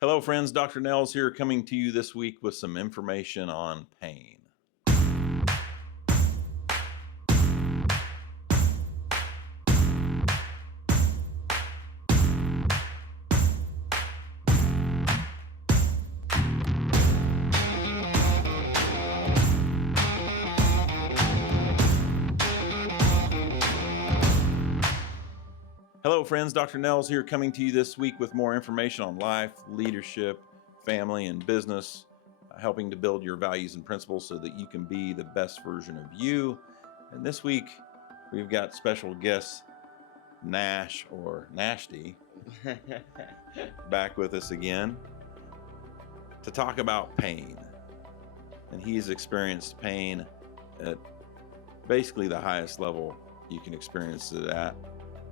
Hello, friends. Dr. Nels here, coming to you this week with some information on pain. Hello, friends. Dr. Nels here, coming to you this week with more information on life, leadership, family, and business, helping to build your values and principles so that you can be the best version of you. And this week, we've got special guest Nash, or Nashty, back with us again to talk about pain. And he's experienced pain at basically the highest level you can experience it at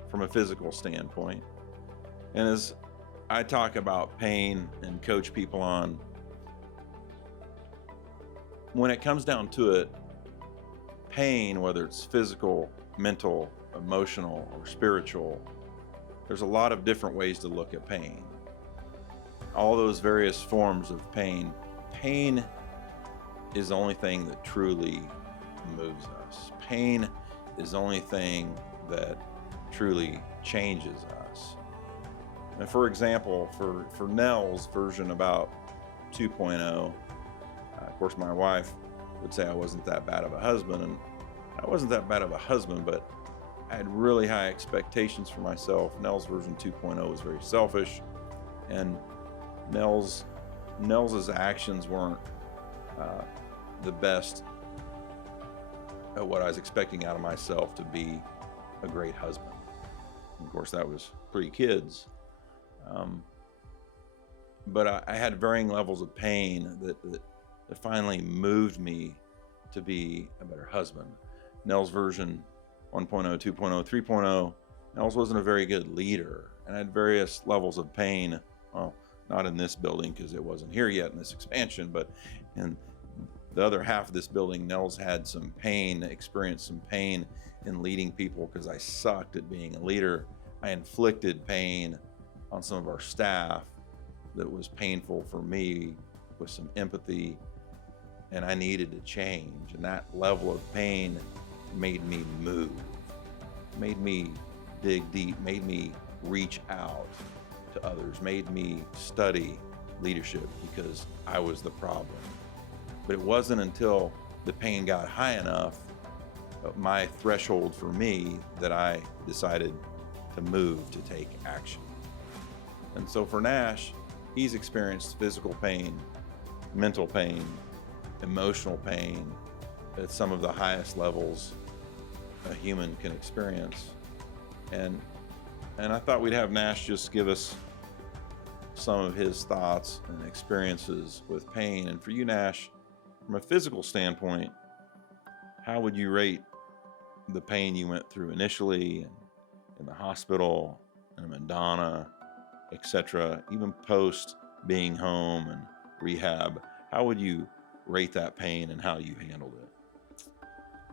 from a physical standpoint. And as I talk about pain and coach people on, when it comes down to it, pain, whether it's physical, mental, emotional, or spiritual, there's a lot of different ways to look at pain. All those various forms of pain is the only thing that truly moves us. Pain is the only thing that truly changes us. And for example, for Nell's version about 2.0, of course, my wife would say I wasn't that bad of a husband, and I wasn't that bad of a husband, but I had really high expectations for myself. Nell's version 2.0 was very selfish, and Nell's actions weren't the best at what I was expecting out of myself to be a great husband. And of course, that was 3 kids. But I had varying levels of pain that finally moved me to be a better husband. Nell's version 1.0, 2.0, 3.0, Nell's wasn't a very good leader, and I had various levels of pain. Well, not in this building because it wasn't here yet in this expansion, but in the other half of this building, Nell's had some pain, experienced some pain in leading people because I sucked at being a leader. I inflicted pain on some of our staff that was painful for me with some empathy, and I needed to change. And that level of pain made me move, made me dig deep, made me reach out to others, made me study leadership because I was the problem. But it wasn't until the pain got high enough, my threshold for me, that I decided to move, to take action. And so for Nash, he's experienced physical pain, mental pain, emotional pain at some of the highest levels a human can experience. And I thought we'd have Nash just give us some of his thoughts and experiences with pain. And for you, Nash, from a physical standpoint, how would you rate the pain you went through initially and in the hospital and Madonna, etc., even post being home and rehab? How would you rate that pain and how you handled it?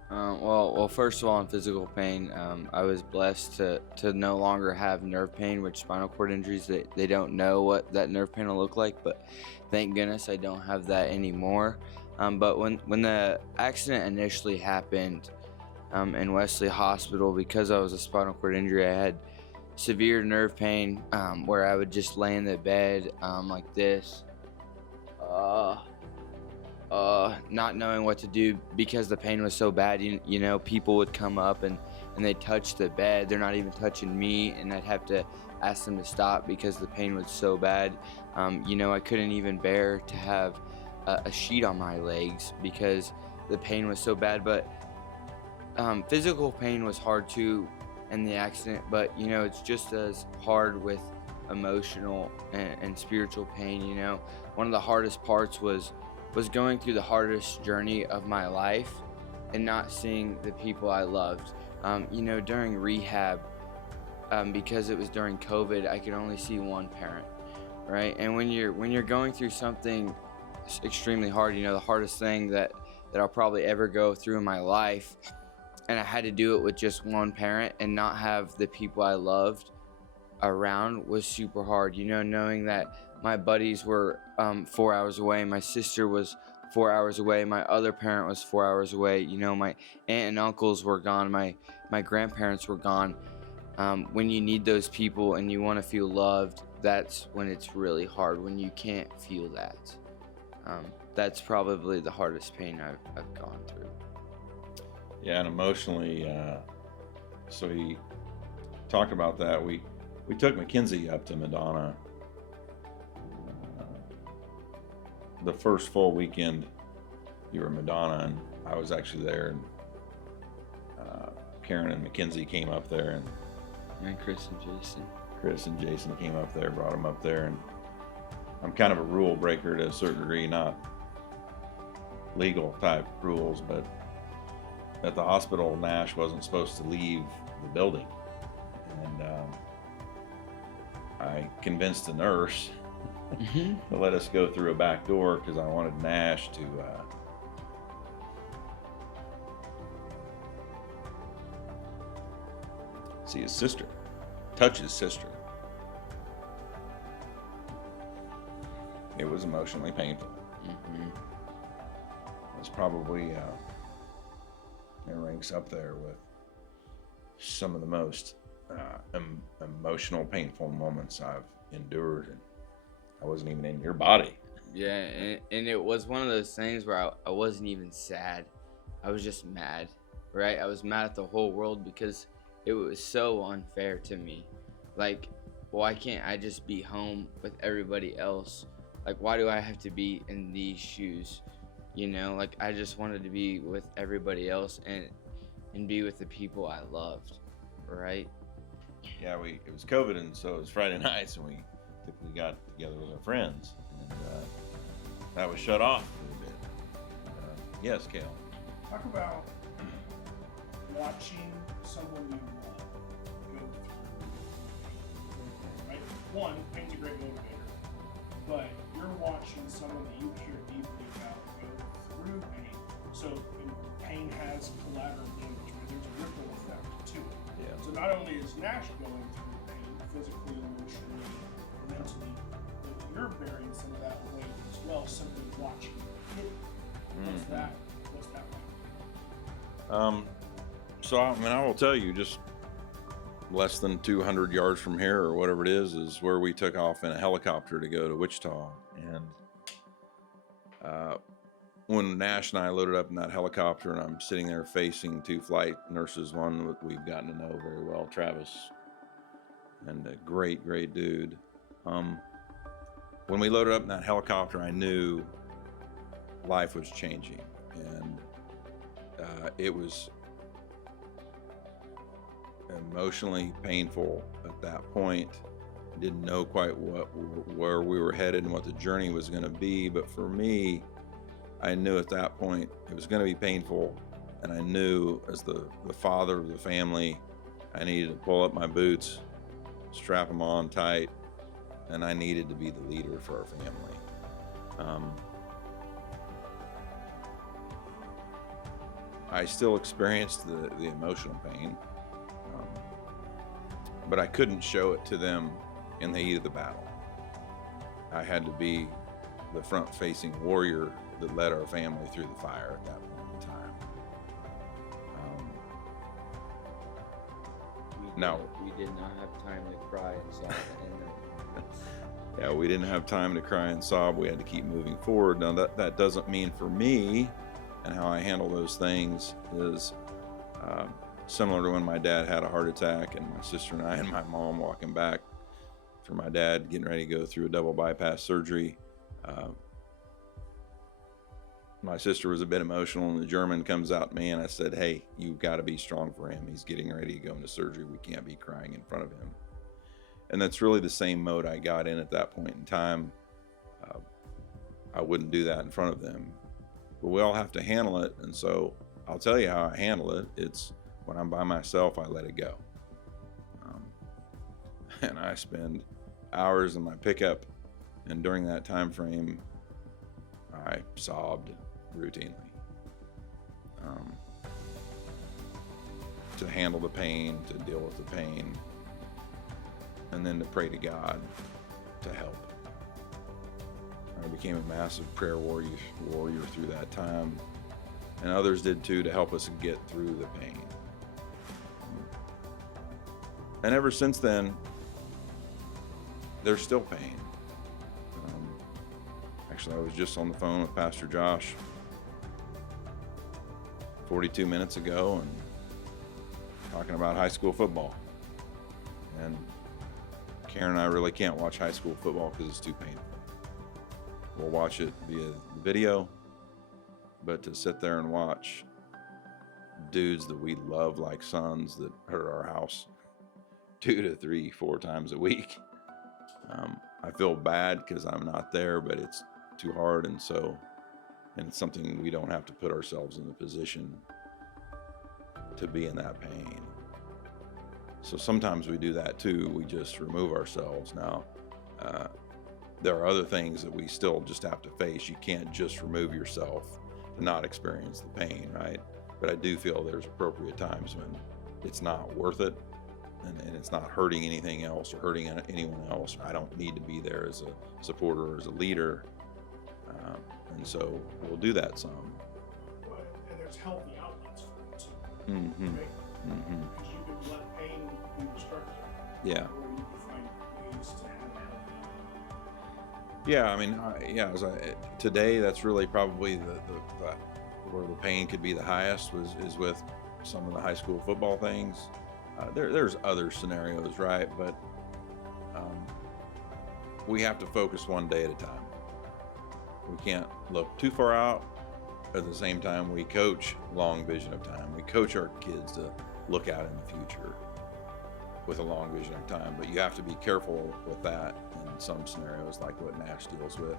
Well, first of all, in physical pain, I was blessed to no longer have nerve pain, which spinal cord injuries, they don't know what that nerve pain will look like, but thank goodness I don't have that anymore. But when the accident initially happened in Wesley Hospital, because I was a spinal cord injury, I had severe nerve pain where I would just lay in the bed like this. Not knowing what to do because the pain was so bad. You know, people would come up and they'd touch the bed. They're not even touching me, and I'd have to ask them to stop because the pain was so bad. I couldn't even bear to have a sheet on my legs because the pain was so bad. But physical pain was hard too in the accident, but it's just as hard with emotional and spiritual pain. One of the hardest parts was going through the hardest journey of my life and not seeing the people I loved. During rehab, because it was during COVID, I could only see one parent, right? And when you're going through something extremely hard, the hardest thing that I'll probably ever go through in my life, and I had to do it with just one parent and not have the people I loved around, was super hard. Knowing that my buddies were 4 hours away. My sister was 4 hours away. My other parent was 4 hours away. You know, my aunt and uncles were gone. My grandparents were gone. When you need those people and you want to feel loved, that's when it's really hard, when you can't feel that. That's probably the hardest pain I've gone through. Yeah, and emotionally, so we talked about that. We took Mackenzie up to Madonna the first full weekend you were in Madonna, and I was actually there, and Karen and Mackenzie came up there, And Chris and Jason came up there, brought them up there, and I'm kind of a rule breaker to a certain degree, not legal type rules, but at the hospital, Nash wasn't supposed to leave the building, and I convinced the nurse to let us go through a back door because I wanted Nash to see his sister, touch his sister. It was emotionally painful. It was probably it ranks up there with some of the most emotional, painful moments I've endured, and I wasn't even in your body. Yeah, and it was one of those things where I wasn't even sad. I was just mad, right? I was mad at the whole world because it was so unfair to me. Like, why can't I just be home with everybody else? Like, why do I have to be in these shoes? You know, like, I just wanted to be with everybody else and be with the people I loved, right? Yeah, it was COVID, and so it was Friday nights, and we typically got together with our friends, and that was shut off for a bit. Yes, Kale. Talk about watching someone you love go through, right? One, pain's a great motivator, but you're watching someone that you care deeply about go through pain. So pain has collateral damage, right? There's a ripple effect to it. Yeah. So not only is Nash going through pain, physically, emotionally, mentally, but you're bearing some of that weight as well, simply watching it. What's that like? So I mean, I will tell you, just less than 200 yards from here, or whatever it is where we took off in a helicopter to go to Wichita. And when Nash and I loaded up in that helicopter, and I'm sitting there facing two flight nurses, one that we've gotten to know very well, Travis, and a great dude. When we loaded up in that helicopter, I knew life was changing, and it was emotionally painful at that point. I didn't know quite where we were headed and what the journey was going to be, but for me, I knew at that point it was going to be painful, and I knew as the father of the family, I needed to pull up my boots, strap them on tight, and I needed to be the leader for our family. I still experienced the emotional pain, but I couldn't show it to them in the heat of the battle. I had to be the front-facing warrior that led our family through the fire at that point in time. We did not have time to cry and sob. Yeah, we didn't have time to cry and sob. We had to keep moving forward. Now, that doesn't mean for me, and how I handle those things is similar to when my dad had a heart attack, and my sister and I and my mom walking back for my dad getting ready to go through a double bypass surgery. My sister was a bit emotional, and the German comes out to me, and I said, "Hey, you've got to be strong for him. He's getting ready to go into surgery. We can't be crying in front of him." And that's really the same mode I got in at that point in time. I wouldn't do that in front of them, but we all have to handle it. And so I'll tell you how I handle it. It's when I'm by myself, I let it go. And I spend hours in my pickup, and during that time frame, I sobbed routinely. To handle the pain, to deal with the pain, and then to pray to God to help. became a massive prayer warrior through that time, and others did too, to help us get through the pain. And ever since then, there's still pain. Actually, I was just on the phone with Pastor Josh 42 minutes ago and talking about high school football. And Karen and I really can't watch high school football because it's too painful. We'll watch it via video, but to sit there and watch dudes that we love like sons that hurt our house 2 to 3, 4 times a week, I feel bad because I'm not there, but it's too hard, and it's something we don't have to put ourselves in the position to be in that pain. So sometimes we do that too. We just remove ourselves. Now, there are other things that we still just have to face. You can't just remove yourself to not experience the pain, right? But I do feel there's appropriate times when it's not worth it, and it's not hurting anything else or hurting anyone else. I don't need to be there as a supporter or as a leader. And so we'll do that some. And there's healthy outlets for it too. Mm-hmm. Right? Mm-hmm. Because you can let pain be destructive. Yeah. Or you can find ways to have a healthy outlet. Yeah, I mean, today that's really probably the where the pain could be the highest is with some of the high school football things. There's other scenarios, right? But we have to focus one day at a time. We can't look too far out. At the same time, we coach long vision of time. We coach our kids to look out in the future with a long vision of time. But you have to be careful with that in some scenarios, like what Nash deals with,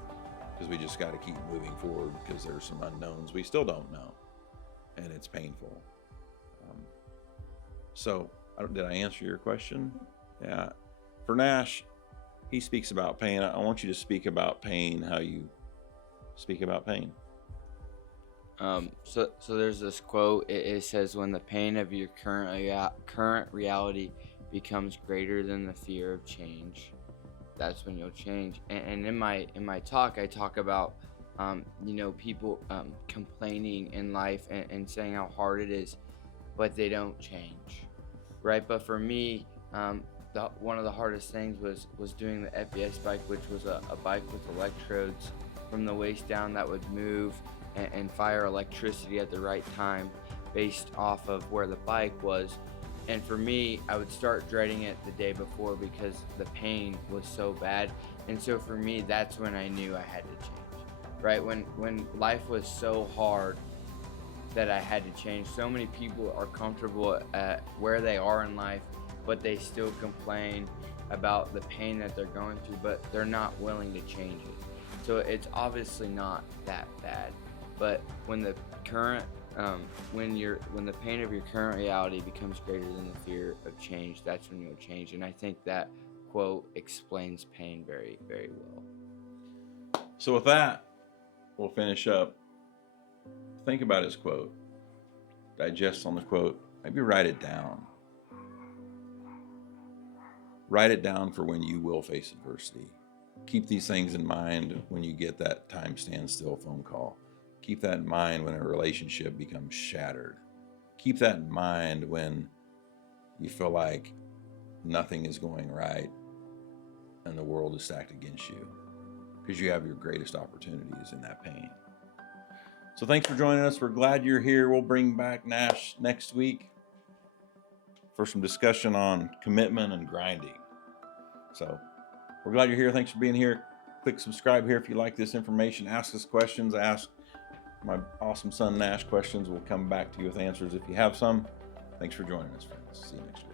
because we just got to keep moving forward because there's some unknowns we still don't know, and it's painful. So, did I answer your question? Yeah. For Nash, he speaks about pain. I want you to speak about pain, how you speak about pain. So there's this quote. It says, "When the pain of your current reality becomes greater than the fear of change, that's when you'll change." And in my talk, I talk about people complaining in life and saying how hard it is, but they don't change, right? But for me, one of the hardest things was doing the FBS bike, which was a bike with electrodes from the waist down that would move and fire electricity at the right time based off of where the bike was. And for me, I would start dreading it the day before because the pain was so bad. And so for me, that's when I knew I had to change, right? When life was so hard that I had to change. So many people are comfortable at where they are in life, but they still complain about the pain that they're going through, but they're not willing to change it. So it's obviously not that bad. But when the pain of your current reality becomes greater than the fear of change, that's when you'll change. And I think that quote explains pain very, very well. So with that, we'll finish up. Think about his quote. Digest on the quote. Maybe write it down. Write it down for when you will face adversity. Keep these things in mind when you get that time standstill phone call. Keep that in mind when a relationship becomes shattered. Keep that in mind when you feel like nothing is going right and the world is stacked against you, because you have your greatest opportunities in that pain. So thanks for joining us. We're glad you're here. We'll bring back Nash next week for some discussion on commitment and grinding. So we're glad you're here. Thanks for being here. Click subscribe here if you like this information. Ask us questions. Ask my awesome son Nash questions. We'll come back to you with answers if you have some. Thanks for joining us, friends. See you next week.